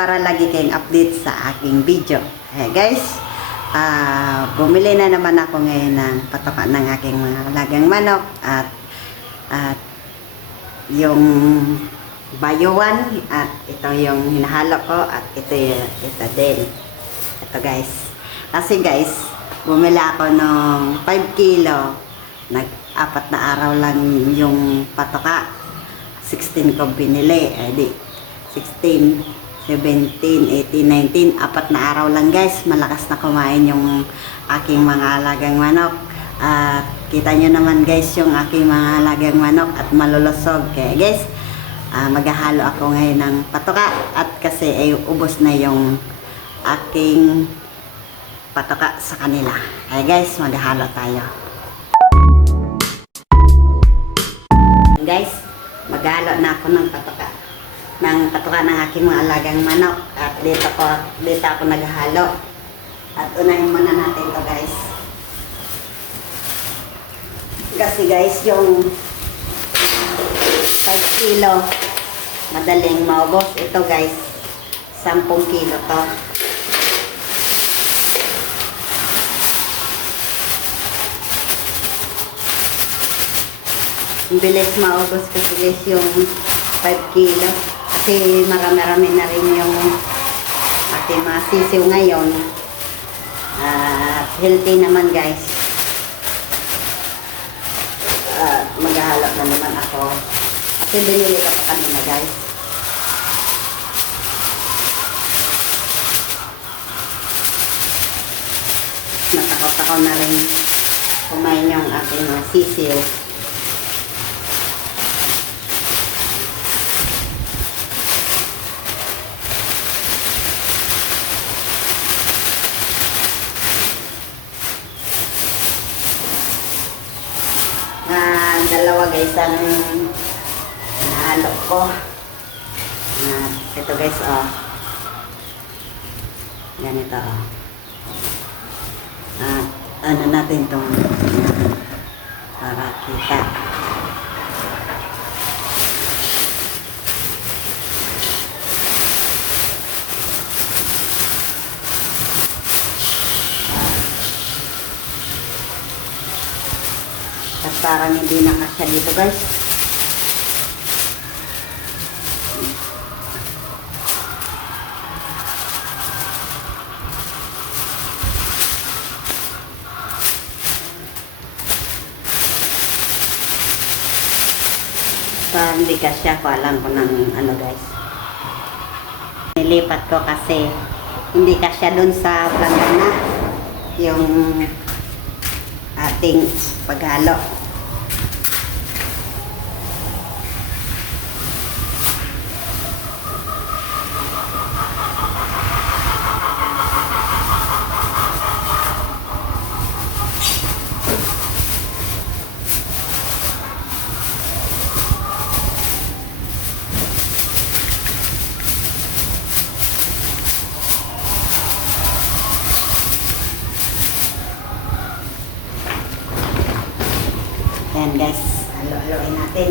para lagi kayong update sa aking video. Hey guys, ah bumili na naman ako ngayon ng patoka ng aking mga lagang manok at at yung bayuan at ito yung hinahalo ko at ito ito din. Ito guys. Kasi guys, bumili ako ng 5 kilo. Nag-apat na araw lang yung patoka. 16 ko binili. Eh di, 16, 17, 18, 19. Apat na araw lang guys. Malakas na kumain yung aking mga alagang manok. At kita nyo naman guys yung aking mga alagang manok at malulusog. Kaya guys, ah, maghahalo ako ngayon ng patoka. At kasi ay ubos na yung aking patoka sa kanila. Kaya guys, maghahalo tayo. Guys, maghahalo na ako ng patoka. Ng patoka ng aking mga alagang manok. At dito ko, dito ako naghahalo. At unahin muna natin to guys. Kasi guys, yung 5 kilo, madaling maubos. Ito guys, 10 kilo to. Bilis maubos kasi guys yung 5 kilo. Kasi marami-rami na rin yung ating mga sisiw ngayon. At healthy naman guys. At maghahalo na naman ako. Kasi binili ko pa kanina guys. Natakot ako na rin kumain yung ating mga sisiw. Dalawa guys ang nahalo ko. Ah, ito guys, oh. Ganito, oh. Ah, ano natin itong para kita. At parang hindi nakasya dito guys. Parang hindi kasya ko alam ko ng ano guys. Nilipat ko kasi hindi kasya dun sa planggana yung ating paghalo. Ayan guys, halo-haloin natin.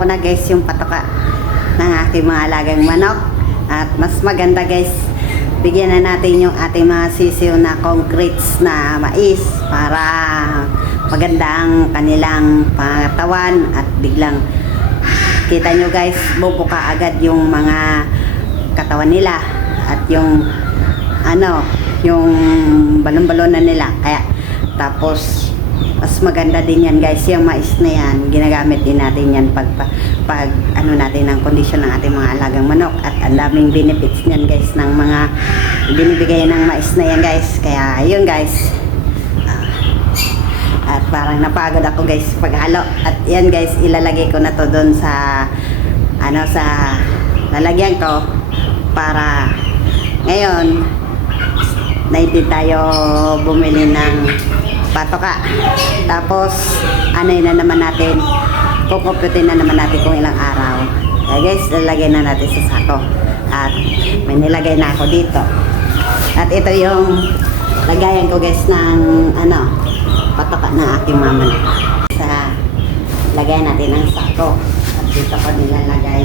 Ko na guys yung patoka ng aking mga alagang manok. At mas maganda guys, bigyan na natin yung ating mga sisiw na concretes na mais para maganda ang kanilang pangatawan at biglang kita nyo guys, bubuka agad yung mga katawan nila at yung ano, yung balon-balon na nila. Kaya tapos mas maganda din yan guys, yung mais na yan, ginagamit din natin yan pag, pag, pag ano natin ang kondisyon ng ating mga alagang manok at ang daming benefits niyan guys ng mga binibigay ng mais na yan guys. Kaya yun guys. Ah, at parang napagod ako guys paghalo. At yan guys, ilalagay ko na to doon sa ano sa lalagyan ko para ngayon na hindi tayo bumili ng patoka. Tapos, ano na naman natin, kukumputin na naman natin kung ilang araw. Kaya guys, lalagyan na natin sa sako. At may nilagay na ako dito. At ito yung lagayan ko guys ng ano, patoka ng aking mama. Sa lagayan natin ng sako. At dito ko nilalagay.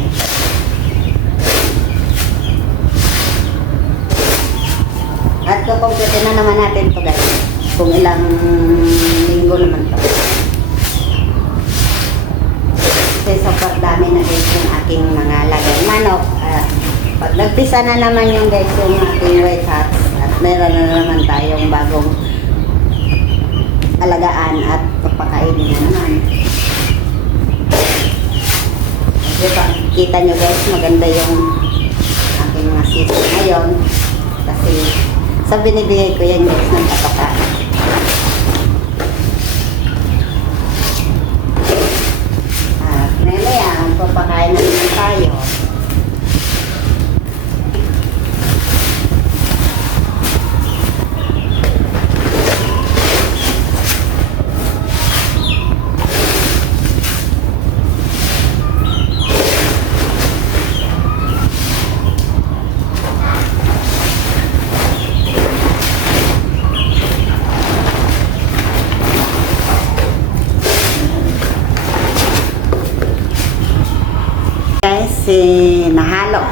At kukumputin na naman natin to guys. Kung ilang linggo naman to. Kasi sobrang dami na guys yung aking mga lagay manok. At pag nagpisa na naman yung guys yung aking white hats at meron na naman tayong bagong alagaan at pagpakainin na naman. Pag kita nyo guys, maganda yung aking mga sisi ngayon. Kasi sa binibigay ko yan guys ng patoka. At mamaya, magpapakain na naman tayo.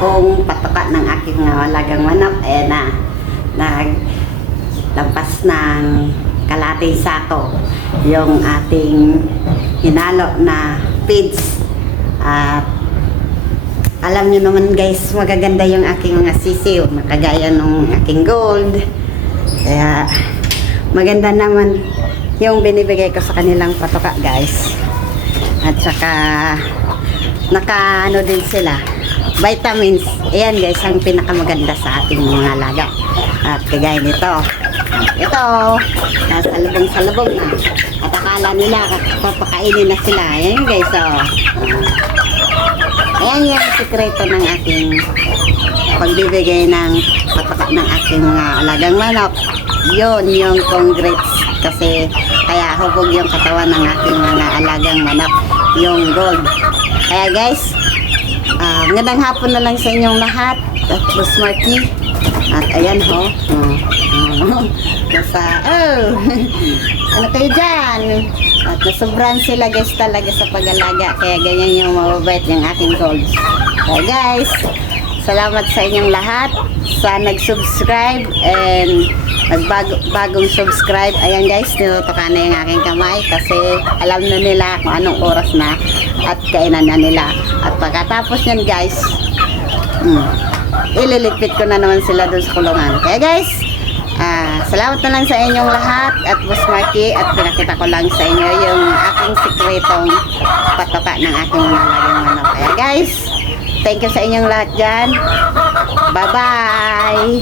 Akong patoka ng aking mga alagang manok. Ayan na. Nag lampas ng kalating sako yung ating hinalo na feeds. At alam nyo naman guys, magaganda yung aking mga sisiw. Nakagaya nung aking gold. Kaya maganda naman yung binibigay ko sa kanilang patoka guys. At saka naka ano din sila vitamins. Ayan guys, ang pinakamaganda sa ating mga alaga. At kagaya nito. Ito, nasa lubong sa lubong na. At akala nila papakainin na sila. Ayan guys, oh. Ayan yung sikreto ng aking pagbibigay ng pataka ng aking mga alagang manok. Yun yung congrats kasi kaya hubog yung katawan ng aking mga alagang manok. Yung gold. Kaya guys, ah, magandang hapon na lang sa inyong lahat. At Boss Marky. At ayan ho. Oh, oh, nasa, oh. ano kayo dyan? At nasobran sila guys talaga sa pag-alaga. Kaya ganyan yung mababait yung aking gold. Kaya guys, salamat sa inyong lahat sa nag-subscribe and nagbago bagong subscribe. Ayan guys, tinutukan na yung aking kamay kasi alam na nila kung anong oras na at kainan na nila. At pagkatapos yan guys, mm, ililipit ko na naman sila doon sa kulungan. Kaya guys, uh, salamat na lang sa inyong lahat at Boss Marky at pinakita ko lang sa inyo yung aking sikretong patapa ng aking malagang manok. Kaya guys, thank you sa inyong lahat dyan. Bye-bye!